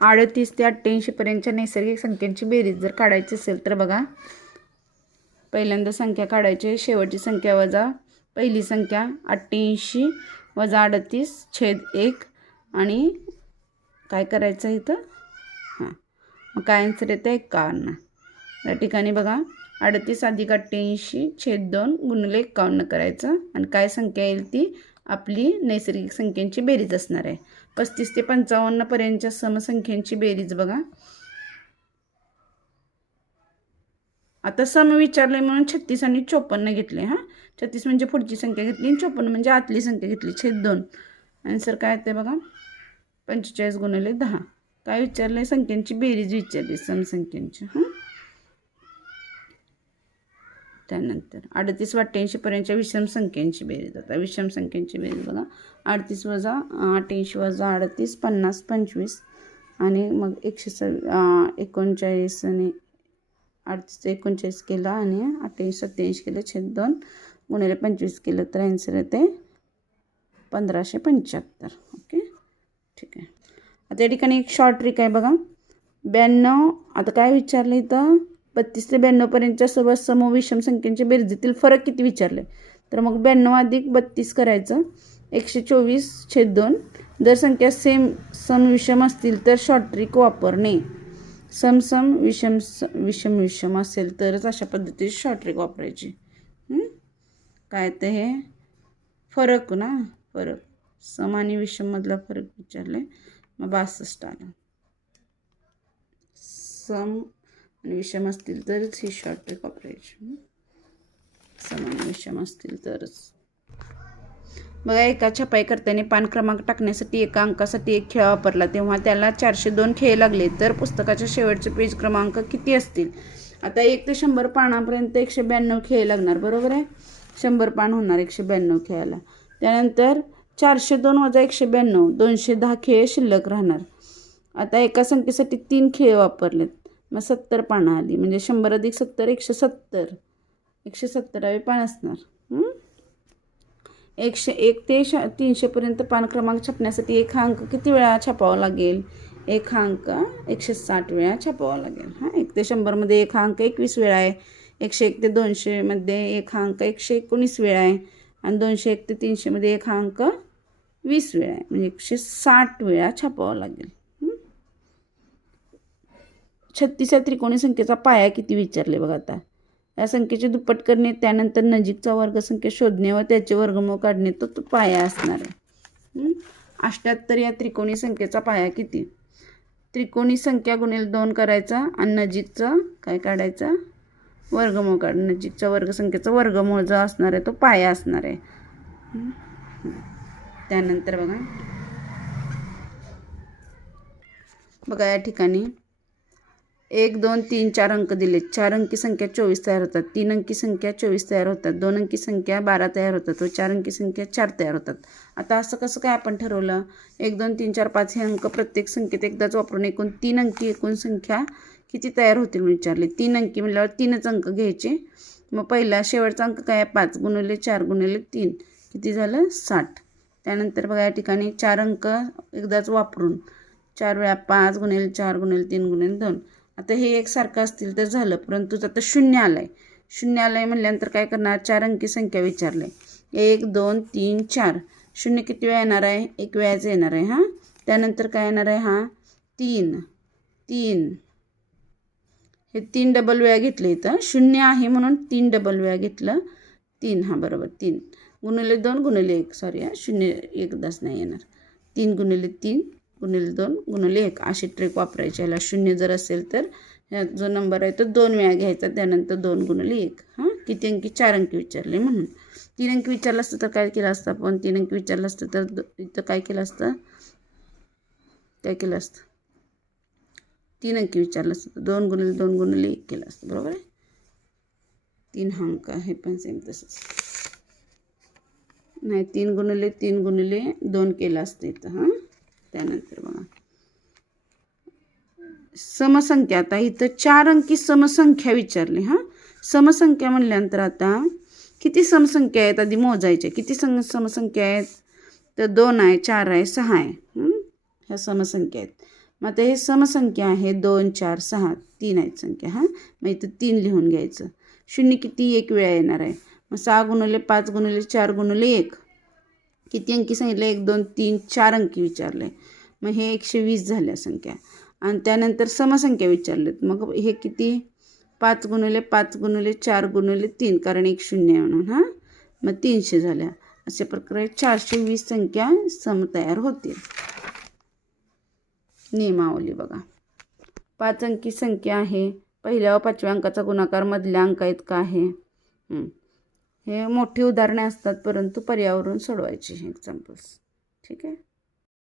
38 ते 88 पर्यंतच्या नैसर्गिक संख्यांची बेरीज जर काढायची असेल तर बघा, पहिल्यांदा संख्या काढायची, शेवटची संख्या वजा पहिली संख्या 88 वजा 38/1 आणि काय करायचं इथं, हां मग काय आन्सर येतं 51. या ठिकाणी बघा 38 अधिक 88/2 गुणिले 51 करायचं आणि काय संख्या येईल ती आपली नैसर्गिक संख्यांची बेरीज असणार आहे. 35 ते 55 पर्यंतच्या समसंख्यांची बेरीज बघा. आता सम विचारले म्हणून 36 आणि 54 घेतले. 36 म्हणजे पुढची संख्या घेतली आणि 54 म्हणजे आतली संख्या घेतली, (2). आन्सर काय येते बघा 45 गुणिले 10. काय विचारले, संख्यांची बेरीज विचारली समसंख्यांची. त्यानंतर 38 व 88 पर्यंतच्या विषम संख्यांची बेरीज. आता विषम संख्यांची बेरीज बघा, 38 वजा 88 वजा 38 50 25 आणि मग 139 आणि 38 39 केलं आणि 88 87 केलं (2) गुणिले 25 केलं तर आन्सर येते 1575. ओके, ठीक आहे. आता या ठिकाणी एक शॉर्ट ट्रिक आहे बघा, 92. आता काय विचारलं इथं, 32 ते 92 पर्यंतच्या सर्व सम विषम संख्यांच्या बेरजेतील फरक किती विचारले. तर मग 92 अधिक 32 करायचं, 124/2. जर संख्या सम विषम असतील तर शॉर्ट ट्रिक वापरणे. सम विषम असेल तरच अशा पद्धतीची शॉर्ट ट्रिक वापरायची. काय तर हे फरक ना, फरक सम आणि विषममधला फरक विचारले, मग 62 आला. सम आणि विषम असतील तरच ही शॉर्ट ट्रिक वापरायची. सम आणि विषम असतील तरच. बघा, एका छपाई करताना पान क्रमांक टाकण्यासाठी एका अंकासाठी एक खेळ वापरला, तेव्हा त्याला 402 खेळ लागले, तर पुस्तकाच्या शेवटचे पेज क्रमांक किती असतील. आता 1 ते 100 पानापर्यंत 192 खेळ लागणार, बरोबर आहे. 100 पान होणार 192 खेळाला. त्यानंतर 402 वजा 192 210 खेळ शिल्लक राहणार. आता एका संख्येसाठी 3 खेळ वापरलेत, मग 70 पानं आली, म्हणजे 100 अधिक 70 170 170 पान असणार. 101 ते 300 पर्यंत पान क्रमांक छापण्यासाठी एक हा अंक किती वेळा छापावा लागेल. एक हा अंक 160 वेळा छापावा लागेल. 1 ते 100 मध्ये एक हा अंक 21 वेळा आहे. 101 ते 200 मध्ये एक हा अंक 119 वेळा आहे आणि 201 ते 300 मध्ये एक हा अंक 20 वेळा आहे, म्हणजे 160 वेळा छापावा लागेल. 36 या त्रिकोणी संख्येचा पाया किती विचारले बघा. आता या संख्येचे दुप्पट करणे, त्यानंतर नजीकचा वर्गसंख्या शोधणे व त्याचे वर्गमूळ काढणे, तो पाया असणार आहे. 78 या त्रिकोणी संख्येचा पाया किती. त्रिकोणी संख्या गुणिले 2 करायचा आणि नजीकचा काय काढायचा, वर्गमूळ काढणं. नजीकच्या वर्गसंख्येचा वर्गमूळ जो असणार आहे तो पाया असणार आहे. त्यानंतर बघा या ठिकाणी 1 2 3 4 अंक दिले. 4 अंकी संख्या 24 तयार होतात, 3 अंकी संख्या 24 तयार होतात, 2 अंकी संख्या 12 तयार होतात व 4 अंकी संख्या 4 तयार होतात. आता असं कसं काय आपण ठरवलं. 1 2 3 4 5 हे अंक प्रत्येक संख्येत एकदाच वापरून एकूण 3 अंकी एकूण संख्या किती तयार होतील विचारले. 3 अंकी म्हटल्यावर 3च अंक घ्यायचे. मग पहिला शेवटचा अंक काय, 5 गुणिले 4 गुणिले 3 किती झालं 60. त्यानंतर बघा या ठिकाणी 4 अंक एकदाच वापरून 4 वेळा 5 गुणिले 4 गुणिले 3 गुणिले 2. आता हे एकसारखं असतील तर झालं, परंतु आता 0 आलं आहे म्हटल्यानंतर काय करणार, 4 अंकी संख्या विचारले. 1 2 3 4 0 किती वेळा येणार आहे, 1 वेळाच येणार आहे. त्यानंतर काय येणार आहे, 3 हे 3 डबल वेळा घेतले. इथं 0 आहे म्हणून 3 डबल वेळा घेतलं. 3 बरोबर 3 गुणिले 2 गुणिले 1 सॉरी 0 एकदाच नाही येणार. 3 गुणिले 3 गुणिले 2 गुणिले 1 अशी ट्रिक वापरायची. याला 0 जर असेल तर जो नंबर आहे तो 2 वेळा घ्यायचा, त्यानंतर 2 गुणिले 1. किती अंकी, 4 अंकी विचारले म्हणून. 3 अंकी विचारलं असतं तर काय केलं असतं आपण, 3 अंकी विचारलं असतं तर इथं काय केलं असतं, 3 अंकी विचारलं असतं तर 2 गुणिले 2 गुणिले 1 केलं असतं, बरोबर आहे. 3 हा अंक आहे पण सेम तसंच नाही, 3 गुणिले 3 गुणिले 2 केलं असतं इथं. त्यानंतर बघा समसंख्या. आता इथं 4 अंकी समसंख्या विचारली. समसंख्या म्हणल्यानंतर आता किती समसंख्या आहेत आधी मोजायच्या. किती समसंख्या आहेत तर 2 आहे, 4 आहे, 6 आहे. ह्या समसंख्या आहेत. मग आता हे समसंख्या आहे 2 4 6 3 आहेत संख्या. हां मग इथं 3 लिहून घ्यायचं. शून्य किती एक वेळा येणार आहे. मग 6 गुणिले 5 गुणिले 4 गुणिले 1 किती अंकी सांगितलं. 1 2 3 4 अंकी विचारले. मग हे 120 झाल्या संख्या. आणि त्यानंतर समसंख्या विचारलेत. मग हे किती 5 गुणिले 5 गुणिले 4 गुणिले 3 कारण 1 शून्य आहे म्हणून. हां मग 300 झाल्या. अशा प्रकारे 420 संख्या सम तयार होतील. नियमावली बघा. 5 अंकी संख्या आहे. पहिल्या व 5व्या अंकाचा गुणाकार मधल्या अंका इतका आहे. हे मोठी उदाहरणे असतात परंतु पर्यावरण सोडवायची एक्झाम्पल्स. ठीक आहे.